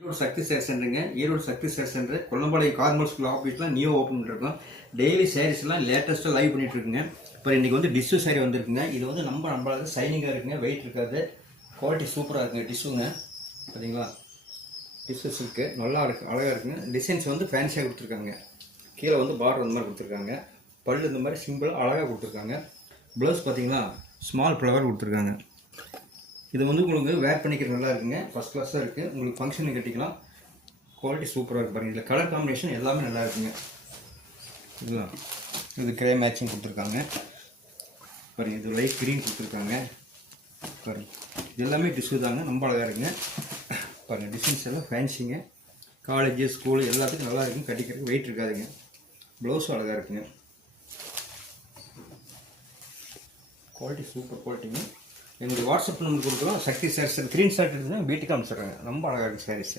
Erode Sakthi chair சென்டருங்க. Erode Sakthi chair centre Kollampalayam garment school ஆஃபீஸ்லாம் new open பண்ணிருக்கோம். டெய்லி சாரீஸ்லாம் லேட்டஸ்ட்டாக லைவ் பண்ணிட்டு இருக்குங்க. இப்போ இன்றைக்கி வந்து டிஷ்யூ சாரி வந்துருக்குங்க. இது வந்து நம்மளால சைனிங்காக இருக்குங்க, வெயிட் இருக்காது, குவாலிட்டி சூப்பராக இருக்குங்க. டிஷ்யூங்க பார்த்தீங்களா, டிஷ்யூஸ் இருக்குது, நல்லா இருக்குது, அழகாக இருக்குங்க. டிசைன்ஸ் வந்து ஃபேன்சியாக கொடுத்துருக்காங்க. கீழே வந்து பார்டர் இந்த மாதிரி கொடுத்துருக்காங்க. பல்லு இந்த மாதிரி சிம்பிளாக அழகாக கொடுத்துருக்காங்க. ப்ளவுஸ் பார்த்தீங்கன்னா ஸ்மால் ஃப்ளவர் கொடுத்துருக்காங்க. இது வந்து உங்களுக்கு வேர் பண்ணிக்கிறது நல்லா இருக்குங்க, ஃபஸ்ட் கிளாஸாக இருக்குது. உங்களுக்கு ஃபங்க்ஷனுக்கு கட்டிக்கலாம், குவாலிட்டி சூப்பராக இருக்குது பாருங்கள். இதில் கலர் காம்பினேஷன் எல்லாமே நல்லா இருக்குங்க. இதுதான் இது கிரே மேட்சிங் கொடுத்துருக்காங்க பாருங்கள். இது லைட் க்ரீன் கொடுத்துருக்காங்க பாருங்கள். இது எல்லாமே டிஷ்யூ தாங்க, ரொம்ப அழகாக இருக்குங்க பாருங்கள். டிசைன்ஸ் எல்லாம் ஃபேன்சிங்க, காலேஜு ஸ்கூல் எல்லாத்துக்கும் நல்லா இருக்குங்க. கட்டிக்கிறதுக்கு வெயிட் இருக்காதுங்க. ப்ளவுஸும் அழகாக இருக்குங்க, குவாலிட்டி சூப்பர் குவாலிட்டிங்க. என்னுடைய வாட்ஸ்அப் நம்பர் கொடுக்குறோம். சக்தி சாரீஸ் ஸ்க்ரீன்ஷாட் எடுத்துன்னா வீட்டுக்கு அனுப்பிச்சிடுறாங்க. ரொம்ப அழகாக இருக்குது சாரீஸ்.